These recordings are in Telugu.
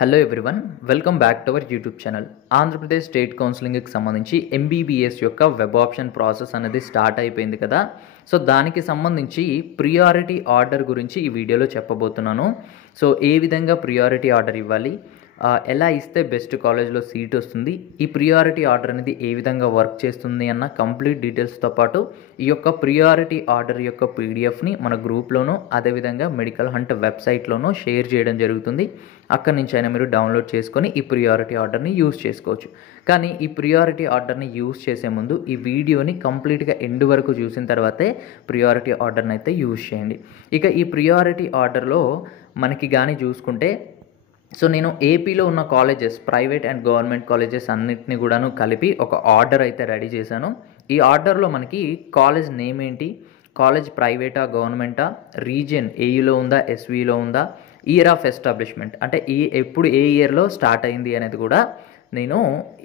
Hello everyone, welcome back to our YouTube channel. Andhra Pradesh state కౌన్సిలింగ్కి సంబంధించి ఎంబీబీఎస్ యొక్క వెబ్ ఆప్షన్ ప్రాసెస్ అనేది స్టార్ట్ అయిపోయింది కదా. సో దానికి సంబంధించి ప్రియారిటీ ఆర్డర్ గురించి ఈ వీడియోలో చెప్పబోతున్నాను. సో ఏ విధంగా ప్రియారిటీ ఆర్డర్ ఇవ్వాలి, ఎలా ఇస్తే బెస్ట్ కాలేజ్లో సీట్ వస్తుంది, ఈ ప్రియారిటీ ఆర్డర్ అనేది ఏ విధంగా వర్క్ చేస్తుంది అన్న కంప్లీట్ డీటెయిల్స్తో పాటు ఈ యొక్క ప్రియారిటీ ఆర్డర్ యొక్క పీడిఎఫ్ని మన గ్రూప్లోనూ అదేవిధంగా మెడికల్ హంట్ వెబ్సైట్లోనూ షేర్ చేయడం జరుగుతుంది. అక్కడి నుంచి అయినా మీరు డౌన్లోడ్ చేసుకొని ఈ ప్రియారిటీ ఆర్డర్ని యూజ్ చేసుకోవచ్చు. కానీ ఈ ప్రియారిటీ ఆర్డర్ని యూజ్ చేసే ముందు ఈ వీడియోని కంప్లీట్గా ఎండ్ వరకు చూసిన తర్వాతే ప్రియారిటీ ఆర్డర్ని అయితే యూజ్ చేయండి. ఇక ఈ ప్రియారిటీ ఆర్డర్లో మనకి కానీ చూసుకుంటే, సో నేను ఏపీలో ఉన్న colleges, private and government colleges అన్నిటిని కూడాను కలిపి ఒక ఆర్డర్ అయితే రెడీ చేశాను. ఈ ఆర్డర్లో మనకి కాలేజ్ నేమ్ ఏంటి, కాలేజ్ ప్రైవేటా గవర్నమెంటా, రీజియన్ ఏయులో ఉందా ఎస్వీలో ఉందా, ఇయర్ ఆఫ్ ఎస్టాబ్లిష్మెంట్ అంటే ఎప్పుడు ఏ ఇయర్లో స్టార్ట్ అయింది అనేది కూడా నేను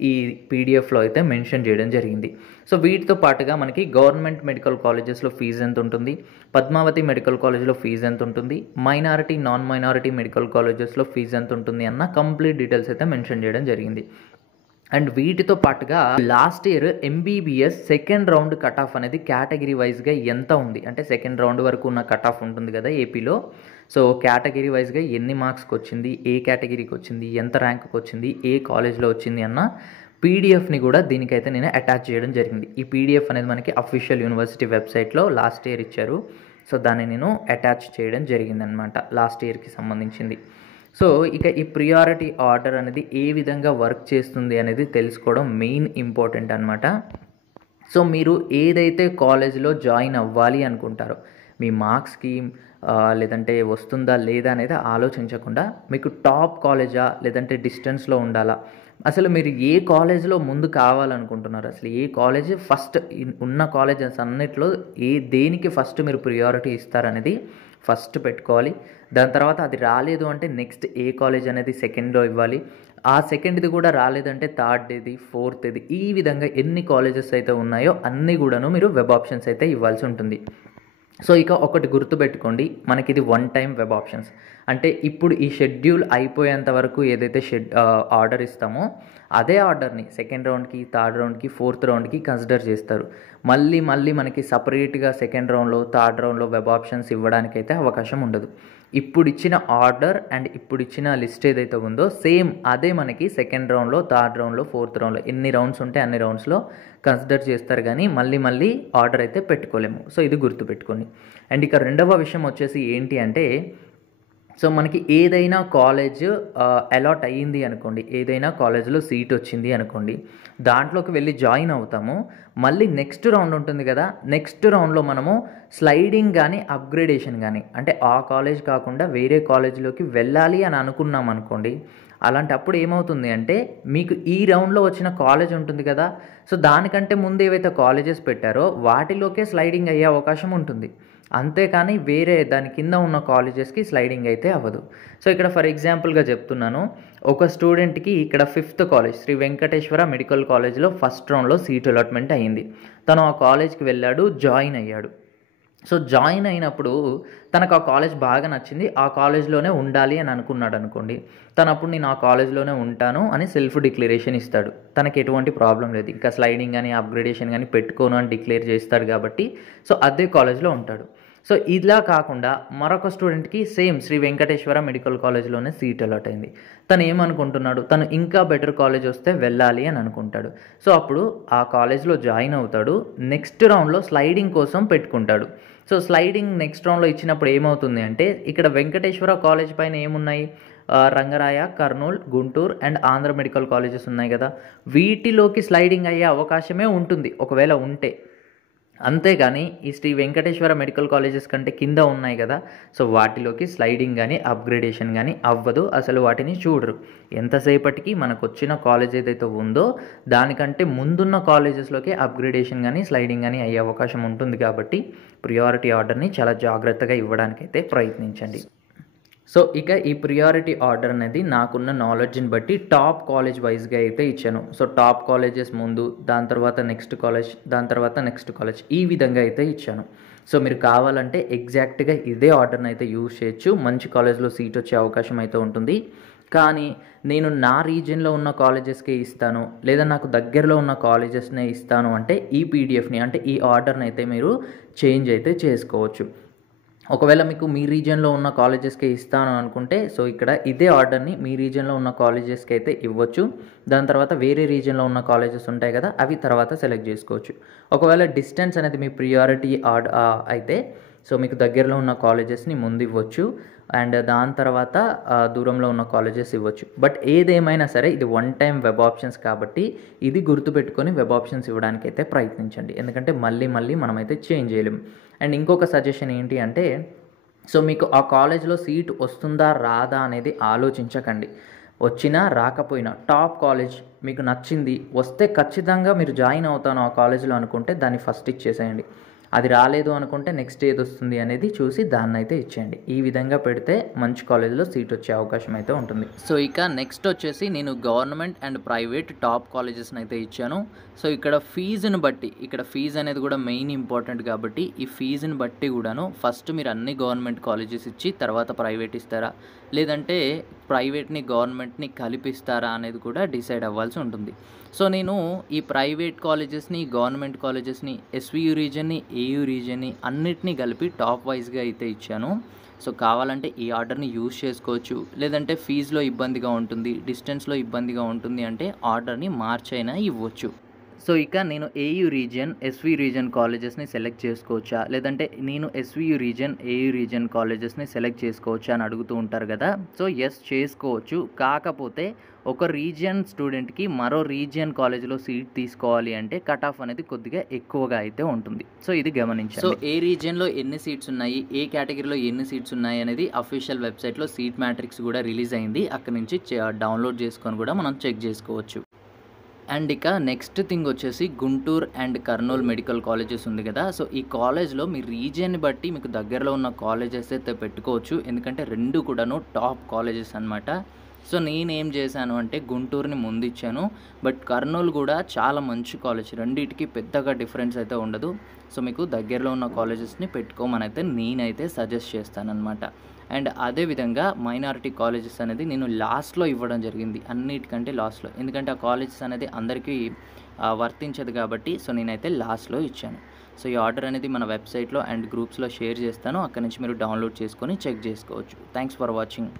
ఈ పీడిఎఫ్లో అయితే మెన్షన్ చేయడం జరిగింది. సో వీటితో పాటుగా మనకి గవర్నమెంట్ మెడికల్ కాలేజెస్లో ఫీజు ఎంత ఉంటుంది, పద్మావతి మెడికల్ కాలేజ్లో ఫీజు ఎంత ఉంటుంది, మైనారిటీ నాన్ మైనారిటీ మెడికల్ కాలేజెస్లో ఫీజు ఎంత ఉంటుంది అన్న కంప్లీట్ డీటెయిల్స్ అయితే మెన్షన్ చేయడం జరిగింది. అండ్ వీటితో పాటుగా last year MBBS second round cut off అనేది కేటగిరీ వైజ్గా ఎంత ఉంది, అంటే సెకండ్ రౌండ్ వరకు ఉన్న కట్ ఆఫ్ ఉంటుంది కదా ఏపీలో. సో కేటగిరీ వైజ్గా ఎన్ని మార్క్స్కి వచ్చింది, ఏ కేటగిరీకి వచ్చింది, ఎంత ర్యాంక్కి వచ్చింది, ఏ కాలేజ్లో వచ్చింది అన్న పీడిఎఫ్ని కూడా దీనికైతే నేను అటాచ్ చేయడం జరిగింది. ఈ పీడిఎఫ్ అనేది మనకి అఫీషియల్ యూనివర్సిటీ వెబ్సైట్లో లాస్ట్ ఇయర్ ఇచ్చారు. సో దాన్ని నేను అటాచ్ చేయడం జరిగిందనమాట, లాస్ట్ ఇయర్కి సంబంధించింది. సో ఇక ఈ ప్రియారిటీ ఆర్డర్ అనేది ఏ విధంగా వర్క్ చేస్తుంది అనేది తెలుసుకోవడం మెయిన్ ఇంపార్టెంట్ అనమాట. సో మీరు ఏదైతే కాలేజ్లో జాయిన్ అవ్వాలి అనుకుంటారో, మీ మార్క్స్కి లేదంటే వస్తుందా లేదా అనేది ఆలోచించకుండా మీకు టాప్ కాలేజా లేదంటే డిస్టెన్స్లో ఉండాలా, అసలు మీరు ఏ కాలేజ్లో ముందు కావాలనుకుంటున్నారు, అసలు ఏ కాలేజ్ ఫస్ట్ ఉన్న కాలేజెస్ అన్నిట్లో దేనికి ఫస్ట్ మీరు ప్రియారిటీ ఇస్తారనేది ఫస్ట్ పెట్టుకోవాలి. దాని తర్వాత అది రాలేదు అంటే నెక్స్ట్ ఏ కాలేజ్ అనేది సెకండ్లో ఇవ్వాలి, ఆ సెకండ్ది కూడా రాలేదంటే థర్డ్ది, ఫోర్త్ది, ఈ విధంగా ఎన్ని కాలేజెస్ అయితే ఉన్నాయో అన్నీ కూడాను మీరు వెబ్ ఆప్షన్స్ అయితే ఇవ్వాల్సి ఉంటుంది. సో ఇక ఒకటి గుర్తుపెట్టుకోండి, మనకి ఇది వన్ టైం వెబ్ ఆప్షన్స్. అంటే ఇప్పుడు ఈ షెడ్యూల్ అయిపోయేంత వరకు ఏదైతే ఆర్డర్ ఇస్తామో అదే ఆర్డర్ని సెకండ్ రౌండ్కి, థర్డ్ రౌండ్కి, ఫోర్త్ రౌండ్కి కన్సిడర్ చేస్తారు. మళ్ళీ మళ్ళీ సపరేట్గా సెకండ్ రౌండ్లో, థర్డ్ రౌండ్లో వెబ్ ఆప్షన్స్ ఇవ్వడానికైతే అవకాశం ఉండదు. ఇప్పుడు ఇచ్చిన ఆర్డర్ అండ్ ఇప్పుడు ఇచ్చిన లిస్ట్ ఏదైతే ఉందో సేమ్ అదే మనకి సెకండ్ రౌండ్లో, థర్డ్ రౌండ్లో, ఫోర్త్ రౌండ్లో ఎన్ని రౌండ్స్ ఉంటే అన్ని రౌండ్స్లో కన్సిడర్ చేస్తారు, కానీ మళ్ళీ ఆర్డర్ అయితే పెట్టుకోలేము. సో ఇది గుర్తుపెట్టుకోండి. అండ్ ఇక రెండవ విషయం వచ్చేసి ఏంటి అంటే, సో మనకి ఏదైనా కాలేజ్ అలాట్ అయ్యింది అనుకోండి, ఏదైనా కాలేజ్లో సీట్ వచ్చింది అనుకోండి, దాంట్లోకి వెళ్ళి జాయిన్ అవుతాము. మళ్ళీ నెక్స్ట్ రౌండ్ ఉంటుంది కదా, నెక్స్ట్ రౌండ్లో మనము స్లైడింగ్ కానీ అప్గ్రేడేషన్ కానీ, అంటే ఆ కాలేజ్ కాకుండా వేరే కాలేజీలోకి వెళ్ళాలి అని అనుకున్నాం అనుకోండి, అలాంటప్పుడు ఏమవుతుంది అంటే మీకు ఈ రౌండ్లో వచ్చిన కాలేజ్ ఉంటుంది కదా, సో దానికంటే ముందు ఏవైతే కాలేజెస్ పెట్టారో వాటిలోకే స్లైడింగ్ అయ్యే అవకాశం ఉంటుంది. అంతేకాని వేరే దాని కింద ఉన్న కాలేజెస్కి స్లైడింగ్ అయితే అవ్వదు. సో ఇక్కడ ఫర్ ఎగ్జాంపుల్గా చెప్తున్నాను, ఒక స్టూడెంట్కి ఇక్కడ 5th college Shri Venkateswara medical కాలేజ్లో ఫస్ట్ రౌండ్లో సీట్ అలాట్మెంట్ అయ్యింది. తను ఆ కాలేజ్కి వెళ్ళాడు, జాయిన్ అయ్యాడు. సో జాయిన్ అయినప్పుడు తనకు ఆ కాలేజ్ బాగా నచ్చింది, ఆ కాలేజ్లోనే ఉండాలి అని అనుకున్నాడు అనుకోండి, తను అప్పుడు నేను ఆ కాలేజ్లోనే ఉంటాను అని సెల్ఫ్ డిక్లరేషన్ ఇస్తాడు. తనకి ఎటువంటి ప్రాబ్లం లేదు, ఇంకా స్లైడింగ్ కానీ అప్గ్రేడేషన్ కానీ పెట్టుకోను అని డిక్లేర్ చేస్తాడు కాబట్టి సో అదే కాలేజ్లో ఉంటాడు. సో ఇలా కాకుండా మరొక స్టూడెంట్కి సేమ్ శ్రీ వెంకటేశ్వర మెడికల్ కాలేజ్లోనే సీట్ అలాట్ అయింది. తను ఏమనుకుంటున్నాడు, తను ఇంకా బెటర్ కాలేజ్ వస్తే వెళ్ళాలి అని అనుకుంటాడు. సో అప్పుడు ఆ కాలేజ్లో జాయిన్ అవుతాడు, నెక్స్ట్ రౌండ్లో స్లైడింగ్ కోసం పెట్టుకుంటాడు. సో స్లైడింగ్ నెక్స్ట్ రౌండ్లో ఇచ్చినప్పుడు ఏమవుతుంది అంటే, ఇక్కడ వెంకటేశ్వర కాలేజ్ పైన ఏమున్నాయి, Rangaraya, Kurnool, Guntur and Andhra medical colleges ఉన్నాయి కదా, వీటిలోకి స్లైడింగ్ అయ్యే అవకాశమే ఉంటుంది ఒకవేళ ఉంటే. అంతేగాని ఈ శ్రీ వెంకటేశ్వర మెడికల్ కాలేజెస్ కంటే కింద ఉన్నాయి కదా, సో వాటిలోకి స్లైడింగ్ కానీ అప్గ్రేడేషన్ కానీ అవ్వదు, అసలు వాటిని చూడరు. ఎంతసేపటికి మనకు వచ్చిన కాలేజ్ ఏదైతే ఉందో దానికంటే ముందున్న కాలేజెస్లోకి అప్గ్రేడేషన్ కానీ స్లైడింగ్ కానీ అయ్యే అవకాశం ఉంటుంది. కాబట్టి ప్రియారిటీ ఆర్డర్ని చాలా జాగ్రత్తగా ఇవ్వడానికైతే ప్రయత్నించండి. సో ఇక ఈ ప్రియారిటీ ఆర్డర్ అనేది నాకున్న నాలెడ్జ్ని బట్టి టాప్ కాలేజ్ వైజ్గా అయితే ఇచ్చాను. సో టాప్ కాలేజెస్ ముందు, దాని తర్వాత నెక్స్ట్ కాలేజ్, దాని తర్వాత నెక్స్ట్ కాలేజ్, ఈ విధంగా అయితే ఇచ్చాను. సో మీరు కావాలంటే ఎగ్జాక్ట్గా ఇదే ఆర్డర్ని అయితే యూజ్ చేయొచ్చు. మంచి కాలేజ్లో సీట్ వచ్చే అవకాశం అయితే ఉంటుంది. కానీ నేను నా రీజియన్లో ఉన్న కాలేజెస్కే ఇస్తాను, లేదా నాకు దగ్గరలో ఉన్న కాలేజెస్నే ఇస్తాను అంటే ఈ పీడిఎఫ్ని, అంటే ఈ ఆర్డర్ని అయితే మీరు చేంజ్ అయితే చేసుకోవచ్చు. ఒకవేళ మీకు మీ రీజియన్లో ఉన్న కాలేజెస్కే ఇస్తాను అనుకుంటే, సో ఇక్కడ ఇదే ఆర్డర్ని మీ రీజియన్లో ఉన్న కాలేజెస్కి అయితే ఇవ్వచ్చు. దాని తర్వాత వేరే రీజియన్లో ఉన్న కాలేజెస్ ఉంటాయి కదా, అవి తర్వాత సెలెక్ట్ చేసుకోవచ్చు. ఒకవేళ డిస్టెన్స్ అనేది మీ ప్రియారిటీ అయితే, సో మీకు దగ్గరలో ఉన్న కాలేజెస్ని ముందు ఇవ్వచ్చు, అండ్ దాని తర్వాత దూరంలో ఉన్న కాలేజెస్ ఇవ్వచ్చు. బట్ ఏదేమైనా సరే ఇది వన్ టైం వెబ్ ఆప్షన్స్ కాబట్టి ఇది గుర్తుపెట్టుకొని వెబ్ ఆప్షన్స్ ఇవ్వడానికి అయితే ప్రయత్నించండి. ఎందుకంటే మళ్ళీ మనమైతే చేంజ్ చేయలేము. అండ్ ఇంకొక సజెషన్ ఏంటి అంటే, సో మీకు ఆ కాలేజ్లో సీట్ వస్తుందా రాదా అనేది ఆలోచించకండి. వచ్చినా రాకపోయినా టాప్ కాలేజ్ మీకు నచ్చింది, వస్తే ఖచ్చితంగా మీరు జాయిన్ అవుతాను ఆ కాలేజ్లో అనుకుంటే దాన్ని ఫస్ట్ ఇచ్చేసేయండి. అది రాలేదు అనుకుంటే నెక్స్ట్ ఏది వస్తుంది అనేది చూసి దాన్ని అయితే ఇచ్చేయండి. ఈ విధంగా పెడితే మంచి కాలేజ్లో సీట్ వచ్చే అవకాశం అయితే ఉంటుంది. సో ఇక నెక్స్ట్ వచ్చేసి నేను గవర్నమెంట్ అండ్ ప్రైవేట్ టాప్ కాలేజెస్ని అయితే ఇచ్చాను. సో ఇక్కడ ఫీజుని బట్టి, ఇక్కడ ఫీజు అనేది కూడా మెయిన్ ఇంపార్టెంట్ కాబట్టి ఈ ఫీజుని బట్టి కూడాను ఫస్ట్ మీరు అన్ని గవర్నమెంట్ కాలేజెస్ ఇచ్చి తర్వాత ప్రైవేట్ ఇస్తారా, లేదంటే ప్రైవేట్ని గవర్నమెంట్ని కలిపిస్తారా అనేది కూడా డిసైడ్ అవ్వాల్సి ఉంటుంది. సో నేను ఈ ప్రైవేట్ కాలేజెస్ని, గవర్నమెంట్ కాలేజెస్ని, ఎస్వియు రీజన్ని, ఏయూ రీజన్ని అన్నిటినీ కలిపి టాప్ వైజ్గా అయితే ఇచ్చాను. సో కావాలంటే ఈ ఆర్డర్ని యూజ్ చేసుకోవచ్చు, లేదంటే ఫీజులో ఇబ్బందిగా ఉంటుంది, డిస్టెన్స్లో ఇబ్బందిగా ఉంటుంది అంటే ఆర్డర్ని మార్చైనా ఇవ్వచ్చు. సో ఇక నేను ఏయూ రీజియన్, ఎస్వి రీజియన్ కాలేజెస్ని సెలెక్ట్ చేసుకోవచ్చా, లేదంటే నేను ఎస్వియు రీజియన్, ఏయూ రీజియన్ కాలేజెస్ని సెలెక్ట్ చేసుకోవచ్చా అని అడుగుతూ ఉంటారు కదా. సో ఎస్ చేసుకోవచ్చు. కాకపోతే ఒక రీజియన్ స్టూడెంట్కి మరో రీజియన్ కాలేజ్లో సీట్ తీసుకోవాలి అంటే కట్ ఆఫ్ అనేది కొద్దిగా ఎక్కువగా అయితే ఉంటుంది. సో ఇది గమనించండి. సో ఏ రీజియన్లో ఎన్ని సీట్స్ ఉన్నాయి, ఏ కేటగిరీలో ఎన్ని సీట్స్ ఉన్నాయి అనేది అఫీషియల్ వెబ్సైట్లో సీట్ మ్యాట్రిక్స్ కూడా రిలీజ్ అయింది. అక్కడ నుంచి డౌన్లోడ్ చేసుకొని కూడా మనం చెక్ చేసుకోవచ్చు. అండ్ ఇక నెక్స్ట్ థింగ్ వచ్చేసి Guntur and Kurnool medical colleges ఉంది కదా. సో ఈ కాలేజ్లో మీ రీజియన్ని బట్టి మీకు దగ్గరలో ఉన్న కాలేజెస్ అయితే పెట్టుకోవచ్చు, ఎందుకంటే రెండు కూడాను టాప్ కాలేజెస్ అనమాట. సో నేనేం చేశాను అంటే గుంటూరుని ముందు ఇచ్చాను, బట్ కర్నూలు కూడా చాలా మంచి కాలేజ్, రెండింటికి పెద్దగా డిఫరెన్స్ అయితే ఉండదు. సో మీకు దగ్గరలో ఉన్న కాలేజెస్ని పెట్టుకోమని అయితే నేనైతే సజెస్ట్ చేస్తానన్నమాట. అండ్ అదేవిధంగా మైనారిటీ కాలేజెస్ అనేది నేను లాస్ట్లో ఇవ్వడం జరిగింది, అన్నిటికంటే లాస్ట్లో, ఎందుకంటే ఆ కాలేజెస్ అనేది అందరికీ వర్తించదు కాబట్టి. సో నేనైతే లాస్ట్లో ఇచ్చాను. సో ఈ ఆర్డర్ అనేది మన వెబ్సైట్లో అండ్ గ్రూప్స్లో షేర్ చేస్తాను, అక్కడ నుంచి మీరు డౌన్లోడ్ చేసుకొని చెక్ చేసుకోవచ్చు. Thanks for watching.